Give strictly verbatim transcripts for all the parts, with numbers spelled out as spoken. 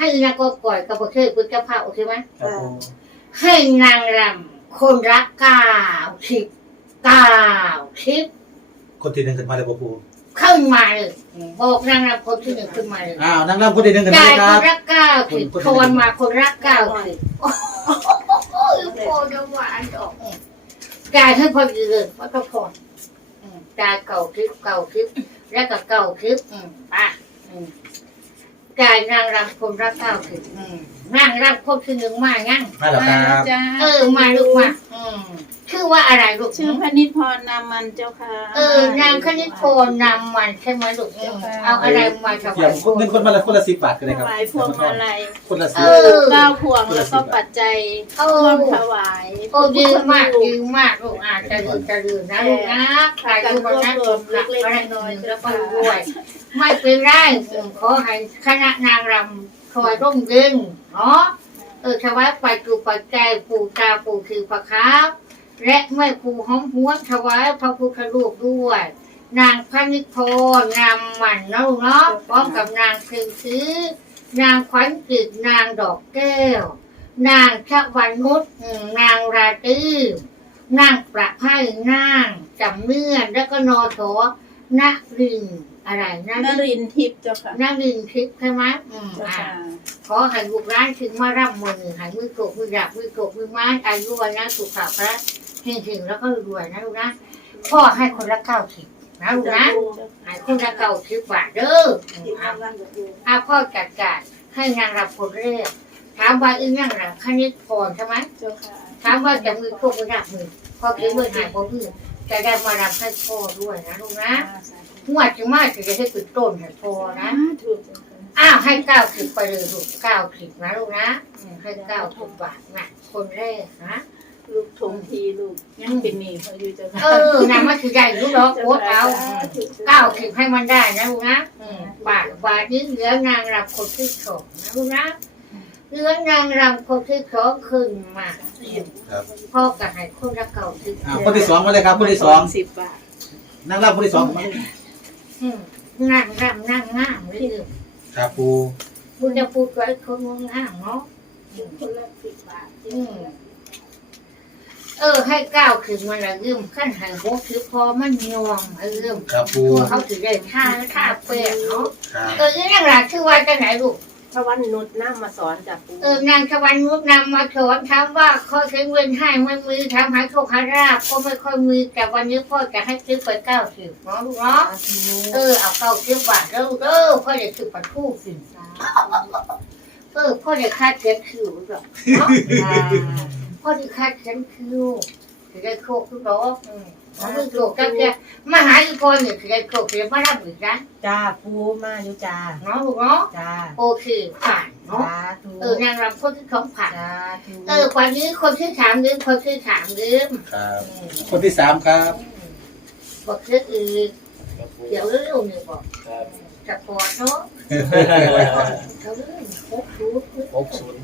ให้นางก็ก่อยกับพ่อเทพพุทธภาพโอเคไหมครับปูให้นางรำคนรักเก้าสิบเก้าสิบคนที่หนึ่งขึ้นมาเลยปูขึ้นมาเลยบอกนางรำคนที่หนึ่งขึ้นมาเลยอ้าวนั่งรำคนที่หนึ่งขึ้นมาจ่ายเลยคครันบรักเก้าสิบทวนมาคนรักเก้าสิบโอ้ยโคตรหวานออกจ่ายให้พอดีเลยเพราะต้องผ่อนจ่ายเก่าคลิปเก่าคลิปแล้วก็เก่าคลิปป่ะจ่ายนางรำคนรักเก้าสิบนางรำคนที่หนึ่งมางั้นมาแล้วครับจ้าเออมาลูกมาชื่อว่าอะไรลูกชื่อพนิษพรนามันเจ้าค่ะเออนางคณิตโพนำมันใช่ไหมลูกเอาอะไรมาถเดี๋ยววายเงินคนมาละคนละสิบบาทกันเลยถครับวายพวงมาลัยคนละเอสิบอเก้าพวงแล้วก็ปัจจัยโอ้ร่วมถวายโอ้ดีมากดีมากลูกอาจจะลืมจะลืมนะลูกนะใครดูมานะลูกหลักอะไรน้อยแล้วก็รวยไม่เป็นไรขอให้คณะนางรำคอยร่มเย็นเนาะเออถวายปัจจุปัจจัยปู่ตาปู่คือพระครับและแม่ครูหอมหวนถวายพระพุทธรูปด้วย นางพนิพรนำมันเนาะเนาะพร้อมกับนางเพ็ญซื้อนางขวัญจิตนางดอกแก้วนางชวันนุชนางราตรีนางประไพนางจำเนื่อนแล้วก็นอโถนรินอะไรนะนรินทร์ทิพย์เจ้าค่ะนรินทิพย์ใช่ไหมอืมเจ้าอ่าค่ะขอให้ลูกร้านถึงมาร่ำมือให้มือโกบมือหยับมือโกบมือไม้อายุวันนะสุขภาพและเฮงๆแล้วก็รวยนะลูกนะพ่อให้คนละเก้าสิบนะลูกนะให้คนละเก้าสิบบาทเด้อเอาเอาพ่อจัดการให้นางรับผลเรียกถามว่าอีนางรับคณิตพรใช่ไหมเจ้าค่ะถามว่าจะมือโกบมือหยับมือพ่อคิดว่าหายพ่อมือจะได้มารับให้พ่อด้วยนะลูกนะงวดจะมาจะให้ติดต้นให้พ่อนะถูกเจ้าค่ะอ้าวให้เก้าสิบไปเลยลูกเก้าสิบนะลูกนะอืมให้เก้าสิบบาทนะคนแรกนะลูกทงทีลูกยังเป็นหนี้เขาอยู่เจ้าค่ะเออนางมาถือใหญ่ลูกเนาะโคตรเอาเก้าสิบให้มันได้นะลูกนะอืมบาทบาทนี้เหลือนางรำคนที่สองนะลูกนะเหลือนางรำคนที่สองขึ้นมาครับพ่อกับให้คนละเก้าสิบอ้าวคนที่สองมาเลยครับคนที่สองสิบบาทนั่งรำคนที่สองอืมนั่งรำนั่งง่ามเลยลูกครับปูคุณจะพูดไว้คนง่ามเนาะคนละสิบบาทอืมเออให้ก้าวขึ้นมาละยืมขั้นหายหกคือพอมันยอมเออครับปูตัวเขาถือได้ท่าท่าเปรี้ยเนาะครับเออนี่นางหลักชื่อว่าจะไหนลูกชวันนุชนั่งมาสอนจากปูเออนางชวันนุชนำมาสอนถามว่าข้อเสียเงินให้ไม่มีถามหาโชคหาราบก็ไม่ค่อยมีแต่วันนี้พ่อจะให้ซื้อไปเก้าสิบเนาะลูกเนาะเออเอาเก้าสิบบาทแล้วลูกเออพ่อจะซื้อปลาทูสิเออพ่อจะคาดเขียนคิวหรอกเนาะพ่อจะคาดเขียนคิวจะได้โชคทุกดอกอืมเอามือโชคจับแกมาหาอีกคนเนี่ยจะได้โชคเดี๋ยวมารับอีกนะจ้าปูมาอยู่จ้าเนาะลูกเนาะจ้าโอเคผ่านเนาะสาธุเออนางรำคนที่สองผ่านสาธุเออวันนี้คนที่สามลืมคนที่สามลืมครับคนที่สามครับบอกเรื่องอื่นเดี๋ยวเรื่องหนึ่งบอกจะปวดเนาะเขาเรื่องหกชุดหกศูนย์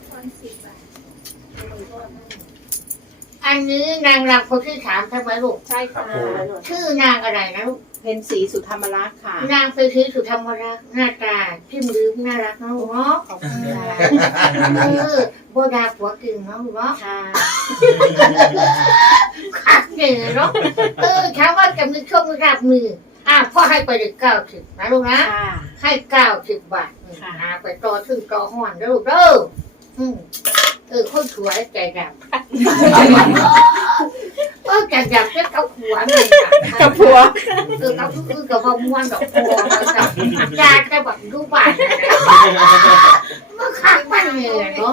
อันนี้นางรำคนที่สามใช่ไหมลูกใช่ค่ะชื่อนางอะไรนะลูกเป็นสีสุธรรมรักษ์ค่ะนางไปซื้อสุธรรมรักษ์หน้าตาที่ลืมน่ารักเนาะลูกเนาะขอบคุณค่ะเออโบดาผัวกินเนาะลูกเนาะค่ะขัดเหนื่อยเนาะเออถามว่าจะมีช่วงรับมืออ่ะพ่อให้ไปเลยเก้าสิบนะลูกนะค่ะให้เก้าสิบบาทค่ะหาไปต่อถึงต่อห่อนเด้อลูกเด้ออืมเออคนสวยใจดำเออใจดำจะเกาหัวเลยอ่ะกับผัวเออเขาคือกับว่าม้วนดอกบัวเขาจะยาจะแบบรูปบานเมื่อข้างมันเลยเนาะ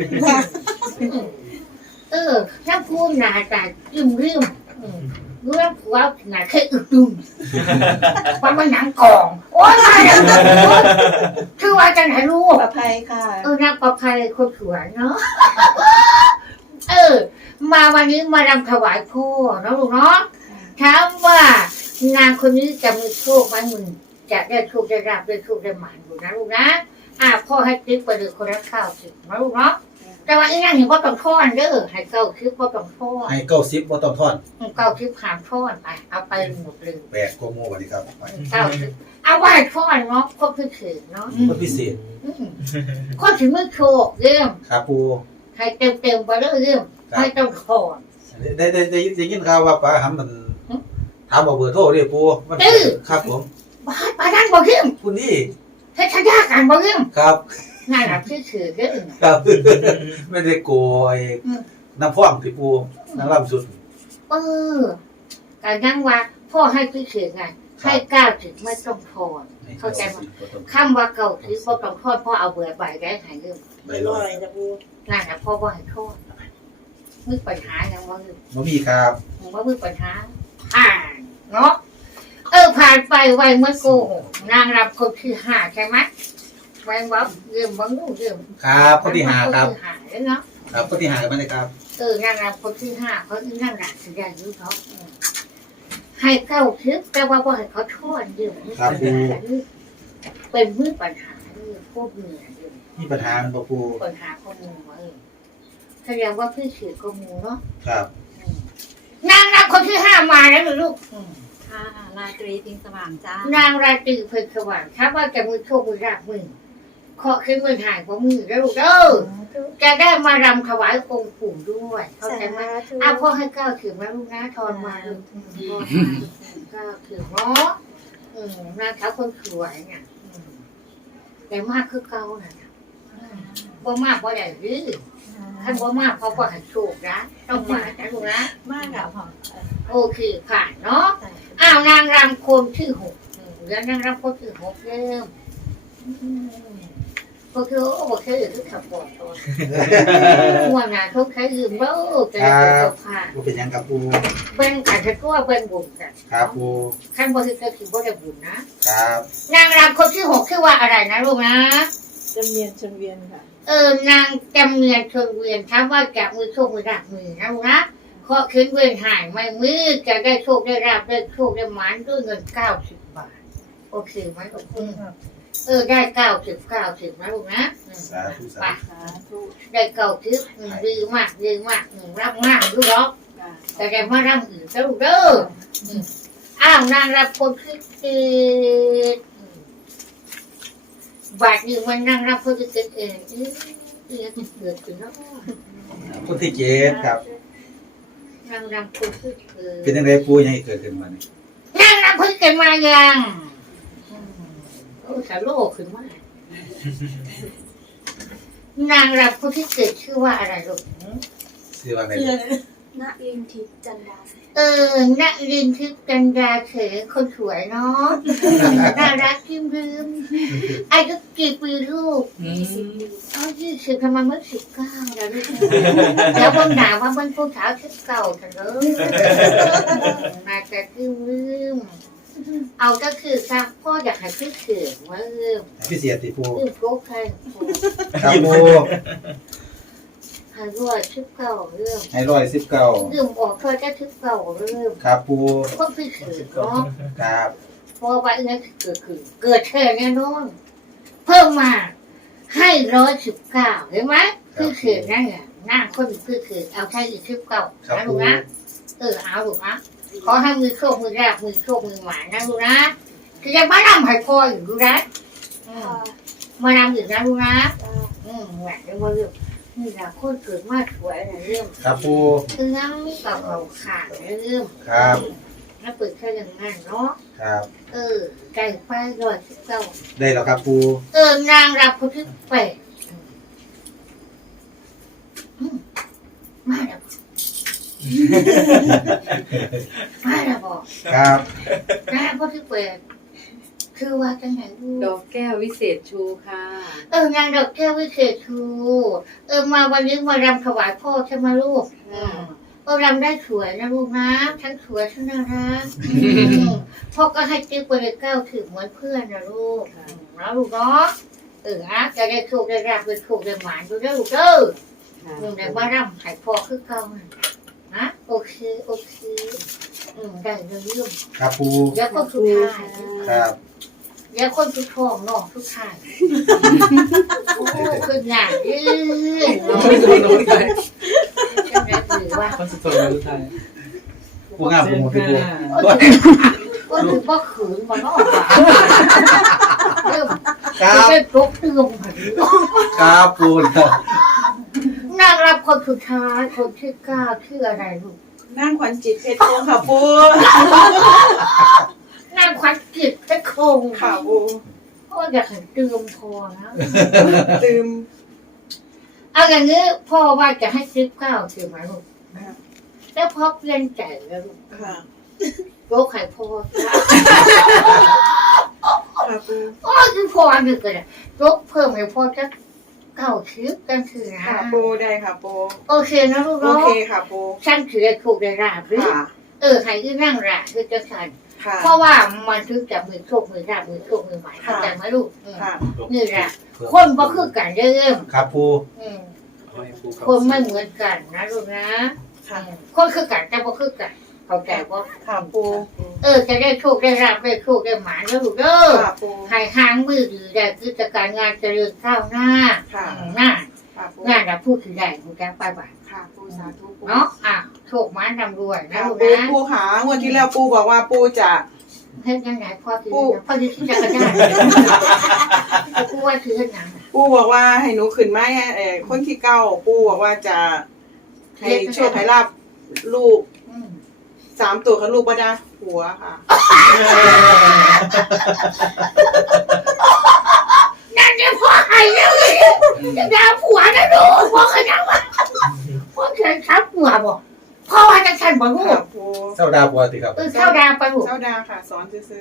เออถ้าพูดหนาตาจิ้มริมรู้ว่าผัวหนาแค่อึดดุมมันมันหนังกองโอ้ยมาแล้วคือว่าจะไหนรู้ปลอดภัยค่ะเออนางประภัยคนสวยเนาะเออ มาวันนี้มารำถวายพ่อเนาะลูกเนาะถามว่านางคนนี้จะมีโชคไหมมึงจะได้โชคได้ราบได้โชคได้หมานอยู่นะลูกนะอ่ะพ่อให้ติ๊กไปเลยคนละข้าวสินะลูกเนาะแต่ว่าอีนั่นเห็นว่าต้องทอนเด้อให้เก้าคลิปว่าต้องทอนให้เก้าสิบบ่ต้องทอนเก้าคลิปขามทอนไปเอาไปหมดเลยแปดกว่าโมวันนี้ครับไปเก้าคลิปเอาไว้ทอนเนาะครบคือถือเนาะคนพิเศษอืมคนถึงมือโชคเรื่องครับปูให้เต็มเต็มๆไปเรื่อยเรื่องให้ต้องทอนได้ได้ได้ได้ยินข่าวว่าป้าหำมันถามบอกเบอร์โทรเรียปูมันครับผมบ้านไปนั่นบ่เรื่องคุณนี่ให้ชัญญากันบ่เรื่องครับนั่นแหละคือถือเรื่องครับ ไม่ได้โกยน้ำพ่องที่ปูน้ำลำสุดเออการนั่งว่าพ่อให้คือถือไงให้เก้าถึงไม่ต้องทอนเข้าใจไหมคำว่าเก้าถึงบ่ต้องทอนพ่อเอาเบื่อใบได้หายเรื่องใบอลอร่อย ยจ้ะปูนั่นแหละพ่อบ่ให้ทอนมึงปัญหาอย่างว่าอยู่บ่มีครับมึงว่ามึงปัญหาผ่านเนาะเออผ่านไปไวเมื่อโกหกนางรับคนที่ห้าใช่ไหมไว้ว่าเรื่องบังลูกเรื่องครับคนที่หาครับนที่ห้าแล้วเนาะครับคนที่หากันมาเลยครับเออนางรับคนที่ห้าเขาอีนั่งหลักสัญญาอยู่เขาอืมให้เก้าทึกแต่ว่าบ่ให้เขาทอนเรื่องครับปูเป็นมือปัญหาเรื่องพวกเหนื่อยเรื่องมีปัญหามันบ่ปูปัญหาข้อมูลว่าเออแสดงว่าพี่ถือข้อมูลเนาะครับนางรับคนที่ห้ามาแล้วเหรอลูกอืมค่ะราตรีพิงสว่างจ้านางราตรีเพิ่นสว่างถ้าว่าจะมือโชคมือราบมือเคาะขึ้นมือหายของมือแล้วลูกเด้อจะได้มารำถวายองค์ปู่ด้วยเข้าใจไหมอ้าวพ่อให้ก้าวถึงแล้วลูกนะทอนมาลูกอืมพ่อให้ก้าวถึงเนาะอืมนางสาวคนสวยเนี่ยอืมแต่มากคือเก่าน่ะนะบ่มากบ่ได้หรือท่านบ่มากเพราะว่าให้โชคนะต้องมานะลูกนะมากค่ะพ่อโอเคผ่านเนาะ อ้าวนางรำคนที่หกอืมแล้วนางรำคนที่หกเริ่มอืมก็คือโอ้โหแค่อื่นที่ขับปอดตัวหัวหน้าเขาแค่ยืมแล้วจะได้เป็นเจ้าค่ะบ่เป็นหยังครับปูเป็นการจะตัวเป็นบุญกันครับปูขั้นบริสุทธิ์ถือว่าได้บุญนะครับ นางรำคนที่หกชื่อว่าอะไรนะลูกนะจำเนียนชนเวียนค่ะเออนางจำเนียนเชิงเวียนถามว่าจะมือโชคมือราบมือนะลูกนะเคาะขึ้นเวียนหายไม่มือจะได้โชคได้ราบได้โชคได้หมานด้วยเงินเก้าสิบบาทโอเคไหมลูกอืมเออได้เก้าสิบเก้าสิบนะลูกนะอืมสาธุสาไปธุสาธุได้เก้าสิบอืมดีมากดีมากอืมรับมากลูกเนาะค่ะแต่ได้มารับอื่นซะลูกเด้ออืมอ้าวนางรับคนที่เกิดอืมบาทนี้มันนั่งรับคนที่เกิดเองเอ๊ะเอ๊ะเกิดขึ้นเนาะคนที่เจ็ดครับนางรับคนที่เกิดเป็นยังไงปูยังให้เกิดขึ้นมานี่นางรับคนที่เกิดมายังอืมโอ้สาโลกขึ้นมานางรับคนที่เกิดชื่อว่าอะไรลูกชื่อว่าไงเพื่อนณลินทิพย์จันดาเออนักเรียนทิพย์กันดาเขยคนสวยเนาะ น่ารักจิ้มลืมอายุกี่ปีลูกเอายี่สิบทำไมเมื่อสิบเก้าแล้วลูกแล้วบนด่าว่าบนผู้สาวสิบเก้ากันเลยน่าจะจิ้มลืมเอาก็คือครับพ่ออยากให้พี่เขือว่าเริ่มพิเศษติปูลืมโก๊กใครครับปูให้ด้วยสิบเก้าเริ่มให้ร้อยสิบเก้าลืมออกเพื่อจะสิบเก้าเริ่มครับปูพวกพี่เขือเนาะครับเพราะว่าเนี่ยเกิดขึ้นเกิดแค่แน่นอนเพิ่มมาให้ร้อยสิบเก้าเห็นไหมคือเขียนนั่นเนี่ยหน้าคนคือเขียนเอาแค่อีกสิบเก้าครับนะปูลูกนะเออเอาลูกนะขอให้มือโชคมือแรกมือโชคมือหวานนะลูกนะคือจะมาทำให้พ่ออยู่ลูกนะอืมมาทำอยู่นะลูกนะอืมแหวนเรื่องว่าเรื่องนี่แหละคนเกิดมาสวยอะไรเรื่องครับปูเรื่องกับเราขาดเรื่องครับแล้วเปิดแค่อย่างนั้นเนาะครับเออไก่ไฟร้อยสิบเก้าได้แล้วครับปูเออนางรับคนที่แปดอืมมาแล้วมาแล้วบอกครับนางคนที่แปดคือว่าจังไหนลูดกอกแก้ววิเศษชูค่ะเออนางดอกแก้ววิเศษชูเออมาวันนี้มารำถวายพ่อใช่ไหมลูกอืมก็รำได้สวยนะลูกนะทั้งสวยทั้งน่ารักอืมพ่อก็ให้ติ๊กไปเลยเก้าถึงเหมือนเพื่อนนะลูกอืมแล้วลูกเนาะเออฮะจะได้โชคได้ราบได้โชคได้หมานดูได้อลูกเด้อ อืมแต่ว่าร่ำหายพอคือเก่าน่ะนะโอเคโอเคอืมได้เรื่องครับปูแล้วก็สุดท้ายครับดี๋ยวคนทุกท้องน้องทุกท่านโอ้คืองานยืนคอนสุดท้ายรู้ไทยจังได๋ถือว่าคอนสุดท้ายรู้ไทยผู้งามผู้หมดที่ผู้ก็ถือว่าขืนมาเนาะเริ่มครับจะเป็นตกเตือมหันครับปูนะนางรับคนสุดท้ายคนที่เก้าชื่ออะไรลูกนั่งขวัญจิตเพชรโคงค่ะปูนางขวัญจิตเพชรคงค่ะปูโอ้อยากให้เติมพอนะตืมเอาอย่างนี้พ่อว่าจะให้สิบเก้าถือไหมลูกแล้วพ่อเปลี่ยนใจแล้วลูกค่ะโรคไข่พ่อค่ะปูโอ้คือพ่ออันนี้ก็ได้โรคเพิ่มให้พ่อจะเก้าชิปกันคือนะค่ะปูได้ค่ะปูโอเคนะลูกโอเนาะเคค่ะปูฉันถือได้ถูกได้ราบหรือค่ะเออใครที่นั่งราคือจะสั่นค่ะเพราะว่ามันถึงจะมือโชคมือราบมือโชคมือหมายเข้าใจไหมลูกอืมค่ะนี่แหละคนก็คือกันเริ่มครับปูอืมเอาให้ปูเขาคนไม่เหมือนกันนะลูกนะค่ะอืมคนคือกันแต่บ่คือกันเข้าใจว่าค่ะปูเออจะได้โชคได้ราบได้โชคได้หมายแล้วลูกเด้อค่ะปูให้หางมือดีได้กิจการงานเจริญก้าวหน้าค่ะอืมหน้าค่ะปูงานเราพูดถึงได้คุณแจ้งไปบ่าค่ะปูสาธุปูเนาะอ่ะโชคมานำรวยนะค่ะลูกปูนะปูหางวดที่แล้วปูบอกว่าปูจะเฮ็ดยังไงพ่อถือปู่พ่อถือที่จักรยานกูว่าถือเฮ็ดหยังน่ะปูบอกว่าให้หนูขึ้นมาเอ่อคนที่เก้าปูบอกว่าจะให้โชคให้ลาบลูกอืมสามตัวกับลูกบดาหัวค่ะนั่นเนี่ยพ่อให้แล้วเลยจะด่าผัวนะลูกพ่อขยันว่าพ่อเคยทับผัวบ่พ่อว่าจะฉันบ่ลูค่ะกปูเจ้าดาวปกติครับเออเข้าดาไปลูกเจ้าดาค่ะสอนซื้อ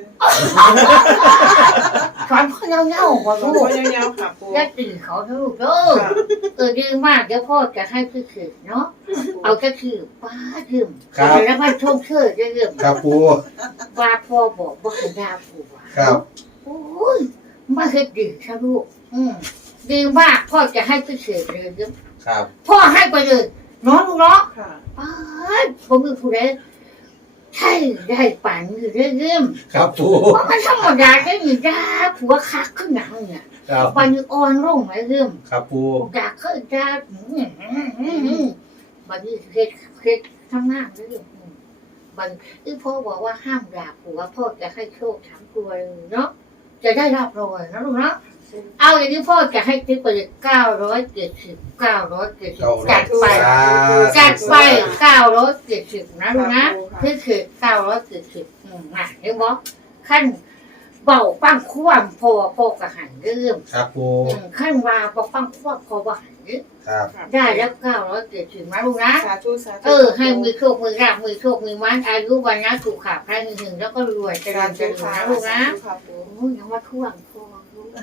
สอนพ่อเงาๆบ่ๆลูปูกยาวๆค่ะปูอย่าตีเขานะลูกเด้อค่ะเออดีมากเดี๋ยวพ่อจะให้คือคือเนาะเอาก็คือป้าดื่มครับแล้วมันชมเชยเรื่องครับปูว่าพ่อบอกว่าให้ด่าผัวครับโอ้ยมาเฮ็ดดีค่ะลูกอืมดีมากพ่อจะให้คือคือเลยเด้อครับพ่อให้ไปเลยเนาะลูกเนาะค่ะป้าดผมคือผู้ใดใช่ได้ป่านนี้เรื่องครับปูเพราะมันธรรมดาแค่มีด่าผัวคักขึ้นหนังเนี่ยครับวันนี้อ่อนลงไหมเรื่องครับปูด่าเขาด่าอืมอืมอืมอืมบัดนี้เฮ็ดเฮ็ดทำงานเรื่องอืมบัดนี้พ่อบอกว่าห้ามด่าผัวพ่อจะให้โชคถามตัวเนาะจะได้รับรอยนะลูกเนาะเอาอย่างนี้พ่อจะให้ติ๊กไปเลยเก้าร้อยเจ็ดสิบเก้าร้อยเจ็ดสิบเก้าร้อจัยดไป จัดไปเก้าร้อยเจ็ดสิบนะลูกนะคือคือเก้าร้อยเจ็ดสิบอืมอ่ะเห็นบ่ขั้นเบาปั้งควมพอพอกระหันเริ่มครับปูอืมขั้นว่าพอปั้งควมพอบ่หันเด้อครับได้แล้วเก้าร้อยเจ็ดสิบนะลูกนะสาธุสาธุเออให้มือโชคมือราบมือโชคมือมันอายุวันนะถูกขาพระมือหนึ่งแล้วก็รวยเจริสาญเจธุริญค่ะนะลูกนะสาธุค่ะปูโอ้ยยังว่าท่วงท่วงลูก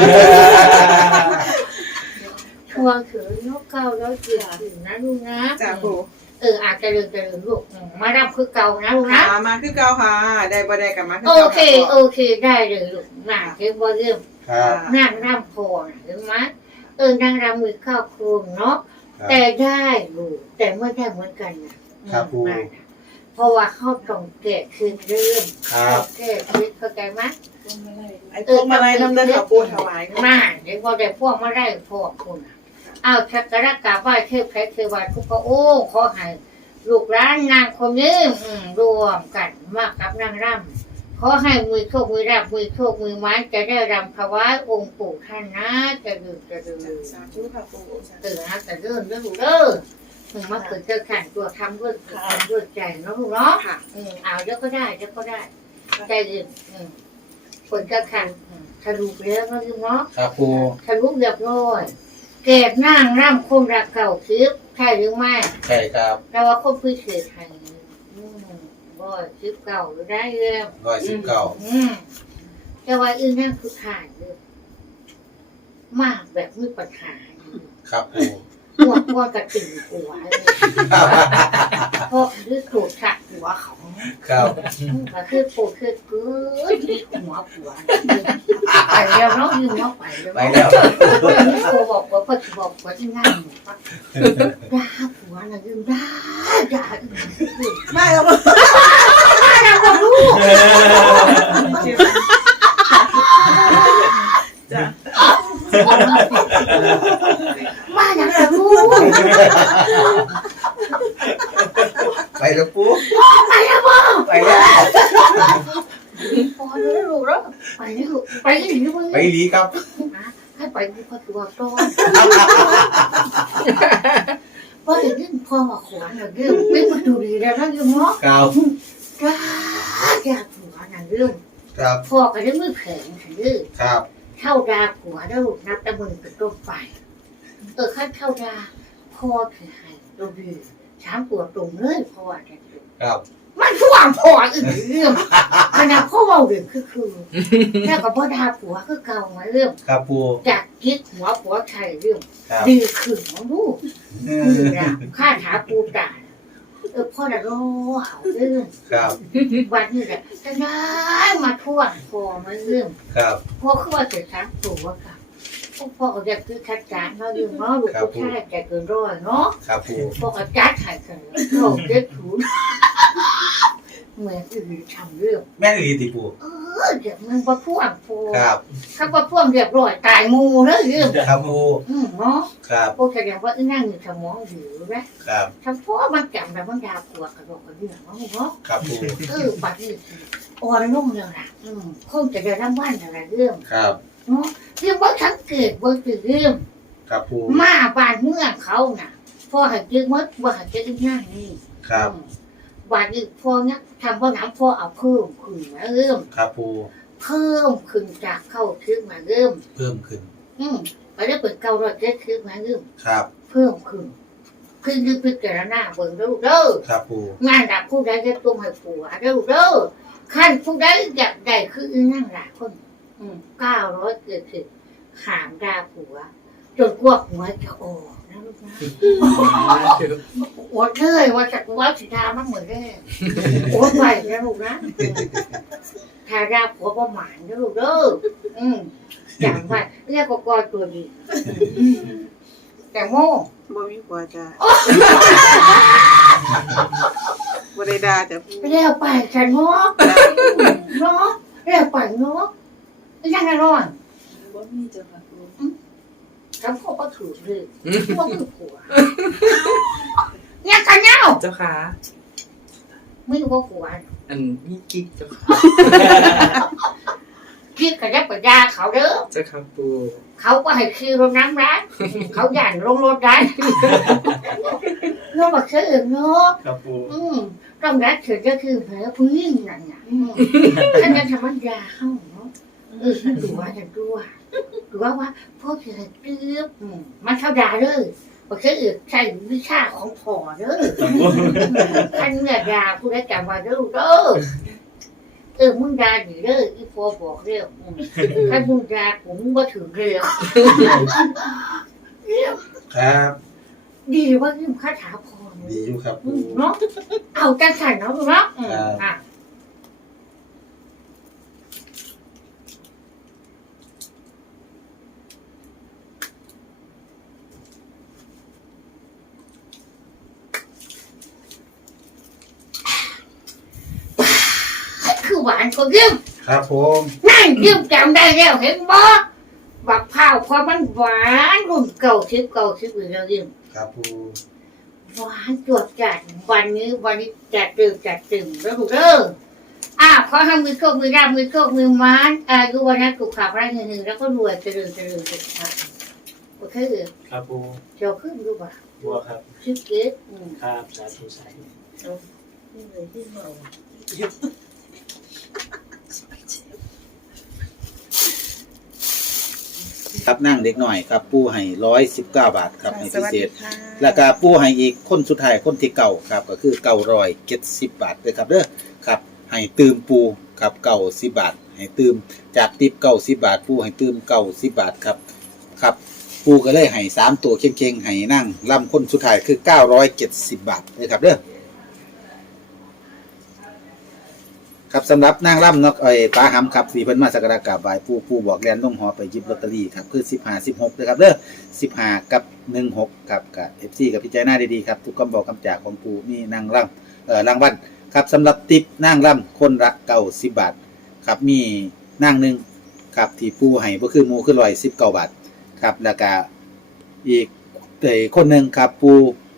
ท่วงถือนกเก้าร้อยเจ็ดสิบนะลูกนะจ้าปูเอออาจจะเดินเจริญลูกอืมมารับคือเก่านะลูกค่ะนะมาคือเก่าค่ะ ได้บ่ได้กลับมาคือโอเก่าเค โอเคได้เลยลูกน่าเก็บว่าเรื่องครับนั่งร่ำพอนะเห็นไหมเออนั่งรำมือเข้าโครงเนาะครับแต่ได้ลูกแต่ไม่ได้เหมือนกันนะครับครูนั่นน่ะเพราะว่าเข้าตรงแก่คืนเรื่องครับแก่คืนเข้าใจไหมไอ้พวกมาลัยน้ำเด้อค่ะปูถวายมาเดี๋ยวพอได้พวกมาได้พวกคุณน่ะเอาชักกระกราบไหว้เทพแพทย์เทวาทุกพระองค์ขอให้ลูกร้านนางคนนี้อืมรวมกันมากับนางร่ำ ขอให้มือโชคมือราบมือโชคมือไม้จะได้รำถวายองค์ปู่ท่านนะจะดื่มจะดื่มสาธุค่ะปูสาธุตื่นนะจะเริ่มเรื่องเด้อถึงมาเกิดเจอขันตัวทำด้วยจิตทำด้วยใจเนาะลูกเนาะค่ะอืมเอาเดี๋ยวก็ได้เดี๋ยวก็ได้ใจเย็นอืมคนเจอขันอืมทะลุแล้วนะลูกเนาะครับปูทะลุเรียบร้อยเก็บนั่งร่ำคมรักเก่าคิดใช่หรือไม่ใช่ครับเราว่าคนพิเศษให้อืมบ่อยคิดเก่าหรือได้เรื่องร้อยสิบเก้าอืมแต่ว่าอื่นนั่นคือถ่ายเลยมากแบบมีปัญหาครับปูหัวพ่อกระติ่งหัวเลยพ่อคือถูกฉักหัวเขาครับก็คือปูคือกือที่หัวหัวไปแล้วเนาะยืมเนาะไปแล้วไปแล้วนี่โคบอกว่าพ่อจะบอกว่าที่นั่นด่าหัวนะยืมด่าด่าไม่เอาด่าบอกลูกจิแล้วปูไปแล้วบ่ไปแล้วพอแล้วลูกแล้วไปแล้วลูกไปอีกมึงไปหลีครับให้ไปกูพอตัวต้นพอเดี๋ยวนี้พ่อมาขวานเรื่องไม่มาดูดีแล้วนะยังเนาะครับกล้าแก่ผัวนั่นเรื่องครับพ่อก็ได้มือแข็งถึงเรื่องครับเข้าดาผัวแล้วลูกนับแต่มือเป็นต้นไปเออขั้นเข้าดาพ่อถือให้ตัวดีช้างปวดตรงเลยพ่อจะครับมันช่วงพ่ออื่นเรื่องขณะพ่อเบาเรื่องคือคือแล้วก็พ่อดาผัวคือเก่ามาเรื่องครับปูจากกิ๊กหัวผัวไทยเรื่องครับดีขึ้นของลูกเอคืออนะข้าถาปูตาเออพ่อจะรอเอาเรื่องครับวันนี้แหละจะได้มาท่วงพ่อมาเรื่องครับพ่อคือว่าเกิดช้างตัวกับพ่อก็จะคือคัดจานเนาะเรื่องเนาะลูกผู้ชายจะเกินร้อยเนาะครับปูพ่อก็จัดให้กันโลกเด็กถูนเหมือนอื่นทำเรื่องแม่นอีหลีติปูเออเดี๋ยวมันประพ่วงพ่อครับถ้าประพ่วงเรียบร้อยตายมูเลยเรื่องครับปูอืมเนาะครับพวกแสดงว่าอีนั่งอยู่สมองอยู่นะครับ ถ้าพ่อมันจำแต่มันยาปวดกระโดดกระเดื่องเนาะเนาะครับปูเออบัดนี้อ่อนนุ่มแล้วล่ะอืมคงจะได้รางวัลอะไรเรื่องครับเนาะเรื่องว่าสังเกตว่าคือเรื่องครับปูมาบ้านเมืองเขาน่ะพ่อให้เจอมัดว่าให้เจออีนั่งนี่ครับอืมบัดนี้พ่อเนี้ยทำว่าน้ำพ่อเอาเพิ่มขึ้นมาเริ่มครับปูเพิ่มขึ้นจากเข้าทึกมาเริ่มเพิ่มขึ้นอืมไปได้เปิดเก้าร้อยเจ็ดทึกมาเริ่มครับเพิ่มขึ้นขึ้นดึกพิจารณาเบิ่งเด้อเด้อครับปูงานดับผู้ใดจะตุ้มให้ผัวเด้อเด้อขั้นผู้ใดอยากได้คืออีนั่งหลายคนอืมเก้าร้อยเกิดขึ้นขามดาผัว จนกวกหัวจะออกนะลูกนะอดเลยว่าจากว่าสิดามันเหมือนแรกอดไปนะลูกนะถ้าดาผัวประมาณนะลูกเด้ออืมจำไว้เรียกกอตัวดีแต่โม่บ่มีผัวจ้าบ่ได้ด่าแต่ผู้เรียกไปฉันเนาะเนาะเรียกไปเนาะยังไงร้อนบ่มีเจ้าค่ะปูทำพ่อก็ถือเลยพ่อคือผัวเนี่ยกันเนาะเจ้าค่ะไม่รู้ว่าผัวอันนี้กิ๊กเจ้าค่ะคิดกันยับกับยาเขาเด้อเจ้าค่ะปูเขาก็ให้ขี่รถน้ำร้านเขาหย่านลงรถได้เนาะบักเสือเนาะครับปูอืมต้องรักเธอก็คือแผลผู้หญิงนั่นน่ะอืมท่านจะทำมันยาเข้าเนาะเออฉันดูว่าฉันดูว่าดูว่าว่าพ่อเธอเตือบอืมมันเข้าดาเลยบักเสือใช้วิชาของพ่อเด้อท่านเนี่ยยาผู้ใดจำไว้เด้อเด้อเออมึงยาดีเด้ออีพ่อบอกเรื่องอืมถ้ามึงยาผมมึงบ่ถึงเร็วครับดีว่ายืมคาถาพรดีอยู่ครับอืปูมเนาะเอาจังสันเนาะลูกเนาะอืมครับอ่ะคือหวานก็ยืมครับผมนั่นยืมจำได้แล้วเห็นบ่บักพร้าวพอมันหวานรุ่นเก่าชิบเก่าชิบอยู่แล้วยืมครับปูหวานจวดจัดวันนี้วันนี้จัดเติมจัดเติมแล้วลูกเด้ออ่ะขอให้มือโชคมือราบมือโชคมือม้านอายุวันนั้นถูกขับไร่เงินหนึ่งแล้วก็รวยเจริญเจริญเจริญครับโอเคครับปูเจ้าขึ้นดูป่ะบัวครับชิบเก็ตอืมครับสาธุสาธุนี่เลยที่เราครับนั่งเด็กหน่อยครับปูให้ร้อยสิบเก้าบาทครับให้สพิวัสเศดีษค่ะแล้วก็ปูให้อีกคนสุดท้ายคนที่เก่าครับก็คือเก่ารอยเจ็ดสิบบาทเลยครับเด้อครับให้ตืมปูครับเก่าสิบบาทให้ตืมจากติปเก่าสิบบาทปูให้ตืมเก่าสิบบาทครับครับปูก็เลยให้สามตัวเข่งๆให้นั่งลำคนสุดท้ายคือเก้าร้อยเจ็ดสิบบาทเลยครับเด้อครับสำหรับนางร่ำเนาะไอ้ป้าหำครับสีเพิ่นมาสักการะกราบไหว้ปู่ปู่บอกแลนต้องหอไปหยิบลอตเตอรี่ครับคือสิบห้า สิบหกนะครับเด้อสิบห้ากับหนึ่งหกครับกับ เอฟ ซี กับพิจารณาดีๆครับทุกคำบอกคำจากของปู่มีนางร่ำเอ่อรางวัลครับสำหรับติปนางร่ำคนละเก้าสิบบาทครับมีนางหนึ่งครับที่ปู่ให้บ่คือหมู่คือร้อยสิบเก้าบาทครับแล้วก็อีกเอ่อคนหนึ่งครับปู่ใ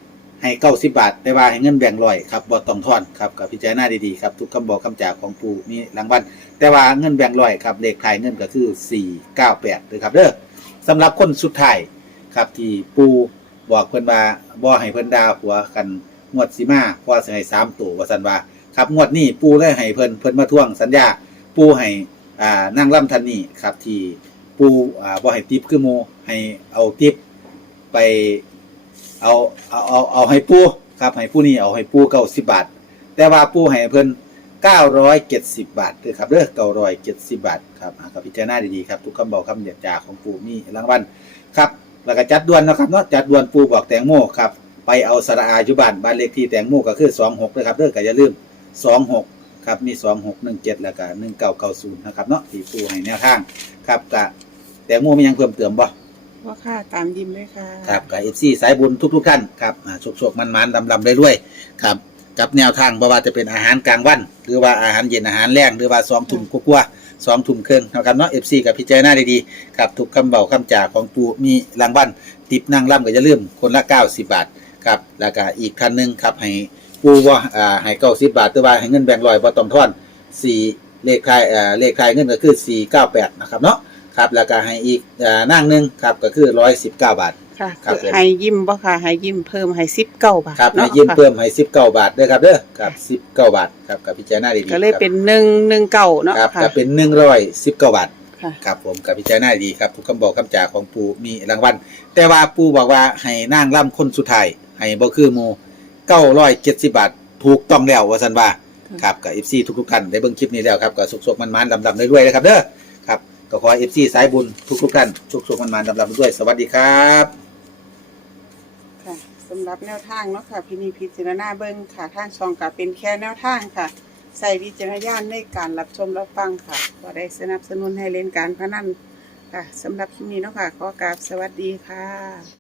ให้เก้าสิบบาทแต่ว่าให้เงินแบ่งร้อยครับบ่ต้องทอนครับกับพิจารณาดีๆครับทุกคำบอกคำจาของปูมีรางวัลแต่ว่าเงินแบ่งร้อยครับเลขท้ายเงินก็คือสี่เก้าแปดเลยครับเด้อสำหรับคนสุดท้ายครับที่ปูบอกเพิ่นว่าบ่ให้เพิ่นด่าหัวกันงวดสิมาเพราะสิให้สามตัวว่าซั่นว่าครับงวดนี้ปูเลยให้เพิ่นเพิ่นมาทวงสัญญาปูให้อ่านั่งร่ำท่านนี้ครับที่ปูอ่าบ่ให้ติปคือโมให้เอาติปไปเอาเอาเอาเอาให้ปูครับให้ปูนี่เอาให้ปูเก้าสิบบาทแต่ว่าปูให้เพิ่นเก้าร้อยเจ็ดสิบบาทเด้อครับเด้อเก้าร้อยเจ็ดสิบบาทครับอ่าก็พิจารณาดีๆครับทุกคำบอกคำเดียดจาของปูมีรางวัลครับแล้วก็จัดด่วนนะครับเนาะจัดด่วนปูบอกแตงโมครับไปเอาสระอาอยู่บ้านบ้านเลขที่แตงโมก็คือสองหกเด้อครับเด้อก็อย่าลืมสองหกครับมีสองหกหนึ่งเจ็ดแล้วก็หนึ่งเก้าเก้าศูนย์นะครับเนาะที่ปูให้แนวทางครับก็แตงโมมีหยังเพิ่มเติมบ่ว่าค่ะตามยิ้มเลยค่ะครับกับเอฟซีสายบุญทุกๆท่านครับโชคๆมันๆดำๆได้ด้วยครับกับแนวทางบ่ว่าจะเป็นอาหารกลางวันหรือว่าอาหารเย็นอาหารแรงหรือว่าสองทุ่มกว่าๆสองทุ่มครึ่งนะครับเนาะเอฟซีกับพิจารณาดีๆครับทุกคำเบาคำจาของปูมีรางวัลติปนั่งร่ำก็อย่าลืมคนละเก้าสิบบาทครับแล้วก็อีกคันนึงครับให้ปูว่าอ่าให้เก้าสิบบาทแต่ว่าให้เงินแบ่งร้อยบ่ต้องทอนสี่เลขท้ายอ่าเลขท้ายเงินก็คือสี่เก้าแปดนะครับเนาะครับแล้วก็ให้อีกอ่านั่งนึงครับก็คือร้อยสิบเก้าบาทค่ะครับผมให้ยิ้มบ่ค่ะให้ยิ้มเพิ่มให้สิบเก้าบาทครับให้เนาะยิ้มค่ะเพิ่มให้สิบเก้าบาทเด้อครับเด้อครับสิบเก้าบาทครับกับพิจารณาดีๆก็เลยเป็นหนึ่งหนึ่งเก้าเนาะครับค่ะก็เป็นหนึ่งร้อยสิบเก้าบาทค่ะครับผมกับพิจารณาดีครับทุกคำบอกคำจาของปูมีรางวัลแต่ว่าปูบอกว่าให้นั่งร่ำคนสุดท้ายให้บ่คือหมู่เก้าร้อยเจ็ดสิบบาทถูกต้องแล้วว่าซั่นว่าครับกับ เอฟ ซี ทุกๆท่านได้เบิ่งคลิปนี้แล้วครับก็สุกๆมันๆดำๆด้วยๆนะครับเด้อครับก็ขอ เอฟ ซี สายบุญทุกๆท่านสุกๆมันๆดำๆด้วยสวัสดีครับค่ะสำหรับแนวทางเนาะค่ะพินิจพิจารณาเบิ่งค่ะทางช่องก็เป็นแค่แนวทางค่ะใส่วิจารณญาณในการรับชมรับฟังค่ะบ่ได้สนับสนุนให้เล่นการพนันค่ะสำหรับคลิปนี้เนาะค่ะขอกราบสวัสดีค่ะ